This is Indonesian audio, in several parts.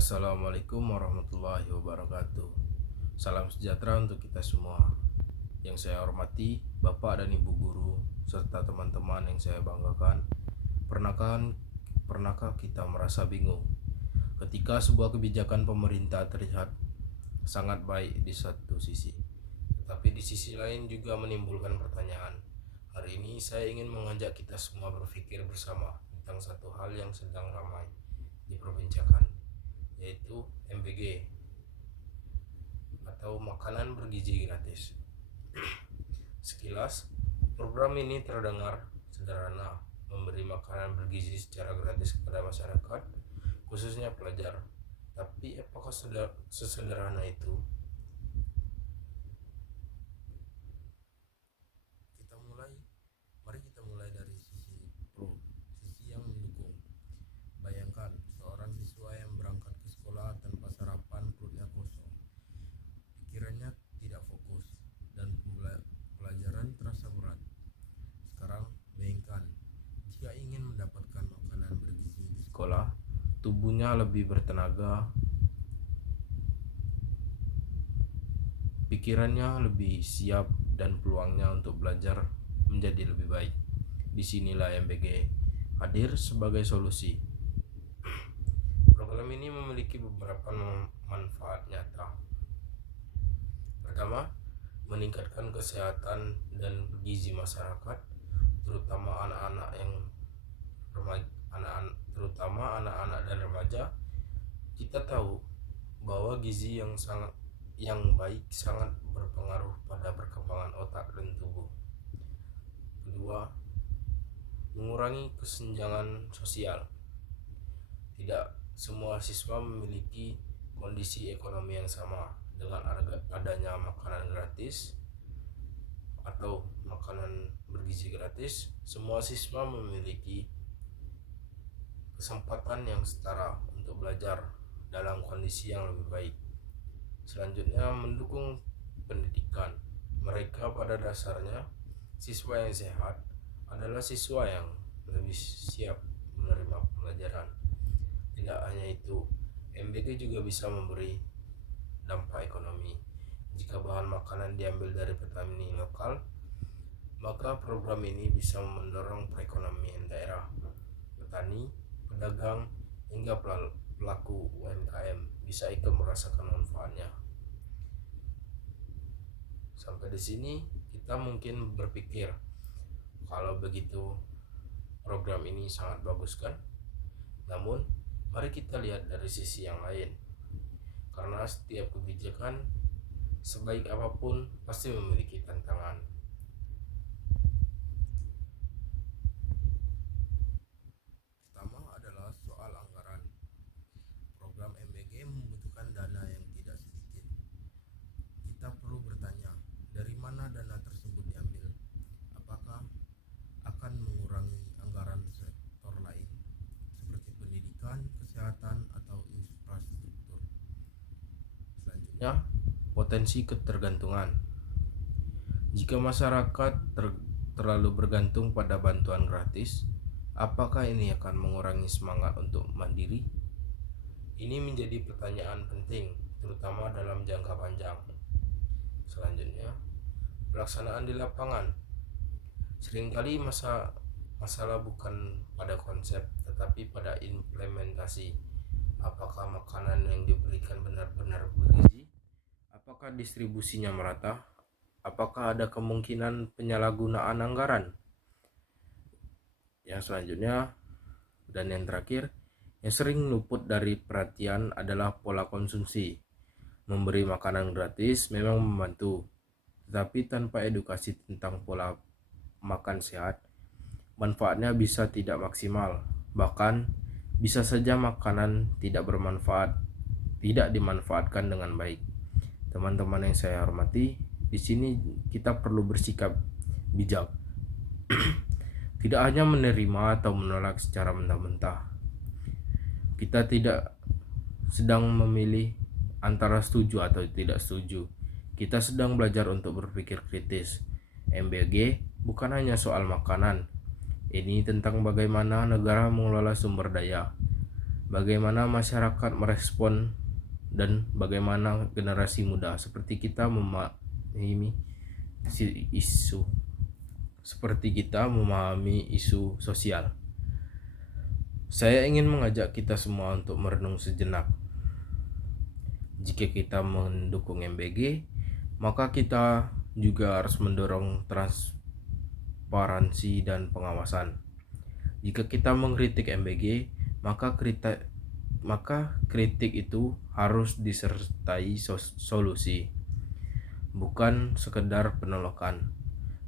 Assalamualaikum warahmatullahi wabarakatuh. Salam sejahtera untuk kita semua. Yang saya hormati Bapak dan Ibu guru serta teman-teman yang saya banggakan. Pernahkah kita merasa bingung ketika sebuah kebijakan pemerintah terlihat sangat baik di satu sisi, tetapi di sisi lain juga menimbulkan pertanyaan. Hari ini saya ingin mengajak kita semua berpikir bersama tentang satu hal yang sedang ramai diperbincangkan, yaitu MBG atau makanan bergizi gratis. Sekilas, program ini terdengar sederhana, memberi makanan bergizi secara gratis kepada masyarakat, khususnya pelajar. Tapi apakah sesederhana itu? Mari kita mulai dari sisi pro, sisi yang mendukung. Bayangkan seorang siswa yang berangkat ke sekolah tanpa sarapan, perutnya kosong, pikirannya tidak fokus, dan pelajaran terasa berat. Sekarang bayangkan jika ingin mendapatkan makanan bergizi di sekolah, tubuhnya lebih bertenaga, pikirannya lebih siap, dan peluangnya untuk belajar menjadi lebih baik. Disinilah MBG hadir sebagai solusi. Program ini memiliki beberapa manfaat nyata. Pertama, meningkatkan kesehatan dan gizi masyarakat, terutama anak-anak dan remaja. Kita tahu bahwa gizi yang baik sangat berpengaruh pada perkembangan otak dan tubuh. Kedua, mengurangi kesenjangan sosial. Tidak semua siswa memiliki kondisi ekonomi yang sama. Dengan adanya makanan gratis atau makanan bergizi gratis, semua siswa memiliki kesempatan yang setara untuk belajar dalam kondisi yang lebih baik. Selanjutnya, mendukung pendidikan. Mereka pada dasarnya siswa yang sehat adalah siswa yang lebih siap menerima pelajaran. Tidak hanya itu, MBG juga bisa memberi dampak ekonomi. Jika bahan makanan diambil dari petani lokal, maka program ini bisa mendorong perekonomian daerah. Petani, pedagang, hingga pelaku UMKM bisa ikut merasakan manfaatnya. Sampai di sini kita mungkin berpikir, kalau begitu program ini sangat bagus kan? Namun mari kita lihat dari sisi yang lain. Karena setiap kebijakan sebaik apapun pasti memiliki tantangan. Pertama adalah soal anggaran. Program MBG membutuhkan dana yang tidak sedikit. Kita perlu bertanya, dari mana dana tersebut diambil? Apakah akan mengurangi anggaran sektor lain seperti pendidikan, kesehatan, atau infrastruktur? Selanjutnya, potensi ketergantungan. Jika masyarakat terlalu bergantung pada bantuan gratis, apakah ini akan mengurangi semangat untuk mandiri? Ini menjadi pertanyaan penting, terutama dalam jangka panjang. Selanjutnya, pelaksanaan di lapangan. Seringkali masalah bukan pada konsep, tetapi pada implementasi. Apakah makanan yang diberikan benar-benar bergizi? Apakah distribusinya merata? Apakah ada kemungkinan penyalahgunaan anggaran? Yang selanjutnya dan yang terakhir, yang sering luput dari perhatian adalah pola konsumsi. Memberi makanan gratis memang membantu, tetapi tanpa edukasi tentang pola makan sehat, manfaatnya bisa tidak maksimal. Bahkan bisa saja makanan tidak dimanfaatkan dengan baik. Teman-teman yang saya hormati, di sini kita perlu bersikap bijak. Tidak hanya menerima atau menolak secara mentah-mentah. Kita tidak sedang memilih antara setuju atau tidak setuju. Kita sedang belajar untuk berpikir kritis. MBG bukan hanya soal makanan. Ini tentang bagaimana negara mengelola sumber daya, bagaimana masyarakat merespon dan bagaimana generasi muda seperti kita memahami isu sosial. Saya ingin mengajak kita semua untuk merenung sejenak. Jika kita mendukung MBG, maka kita juga harus mendorong transparansi dan pengawasan. Jika kita mengkritik MBG, maka kritik itu harus disertai solusi, bukan sekedar penolakan.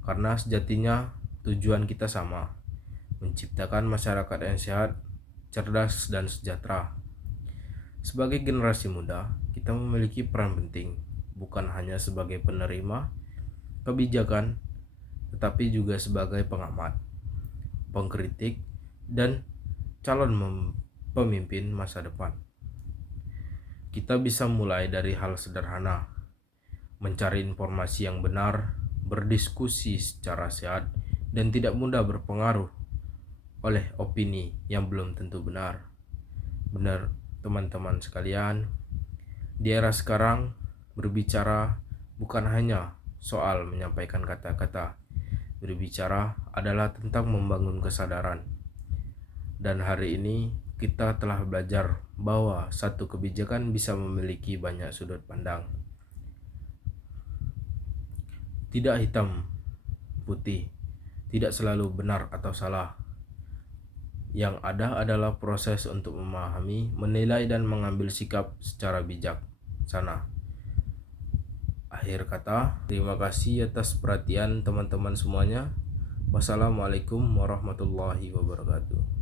Karena sejatinya tujuan kita sama, menciptakan masyarakat yang sehat, cerdas, dan sejahtera. Sebagai generasi muda, kita memiliki peran penting, bukan hanya sebagai penerima kebijakan, tetapi juga sebagai pengamat, pengkritik, dan calon pemimpin masa depan. Kita bisa mulai dari hal sederhana, mencari informasi yang benar, berdiskusi secara sehat, dan tidak mudah berpengaruh oleh opini yang belum tentu benar. Benar, teman-teman sekalian, di era sekarang berbicara bukan hanya soal menyampaikan kata-kata. Berbicara adalah tentang membangun kesadaran. Dan hari ini kita telah belajar bahwa satu kebijakan bisa memiliki banyak sudut pandang. Tidak hitam putih, tidak selalu benar atau salah. Yang ada adalah proses untuk memahami, menilai, dan mengambil sikap secara bijaksana. Akhir kata, terima kasih atas perhatian teman-teman semuanya. Wassalamualaikum warahmatullahi wabarakatuh.